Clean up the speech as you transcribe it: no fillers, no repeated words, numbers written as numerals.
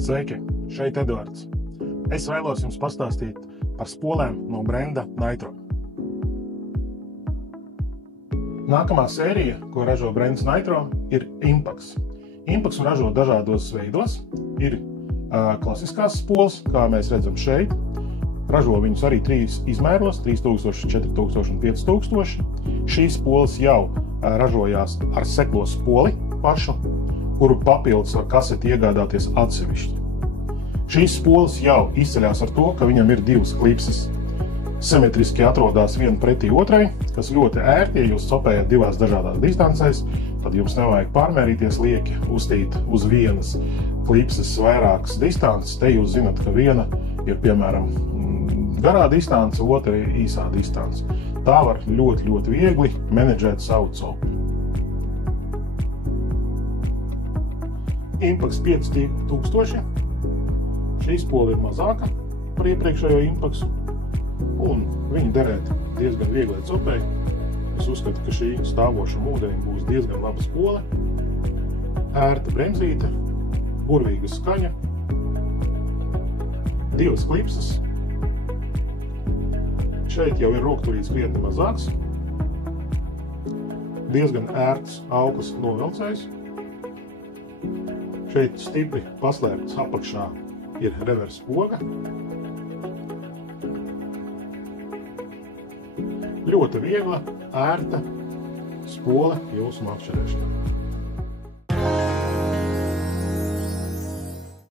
Sveiki, šeit Eduards. Es vēlos jums pastāstīt par spolēm no brenda Nitro. Nākamā sērija, ko ražo brends Nitro, ir Impax. Impax ražo dažādos veidos. Ir klasiskās spoles, kā mēs redzam šeit. Ražo viņus arī 3 izmēros, 3000, 4000 un 5000. Šīs spoles jau ražojās ar seklo spoli pašu, kuru papildus var kaseti iegādāties atsevišķi. Šīs spoles jau izceļās ar to, ka viņam ir 2 klipses. Simetriski atrodas viena pretī otrai, kas ļoti ērti, ja jūs copējat 2 dažādās distancēs, tad jums nevajag pārmērīties lieki, uztīt uz vienas klipses vairākas distances. Te jūs zinat, ka viena ir, piemēram, garā distance, otra ir īsā distance. Tā var ļoti viegli menedžēt savu copu. Impax 5000. Šī spole ir mazāka par iepriekšējo Impaxu, un viņa derēt diezgan vieglai copei. Es uzskatu, ka šī stāvošam ūdenim būs diezgan laba spole. Ērta bremzīte, burvīga skaņa, 2 klipses. Šeit jau ir rokturīts krietni mazāks, diezgan ērts auklas novilcējs. Šeit stipri paslēpts apakšā ir reversa poga. Ļoti viegla, ērta spole jūsu makšķerēšanā.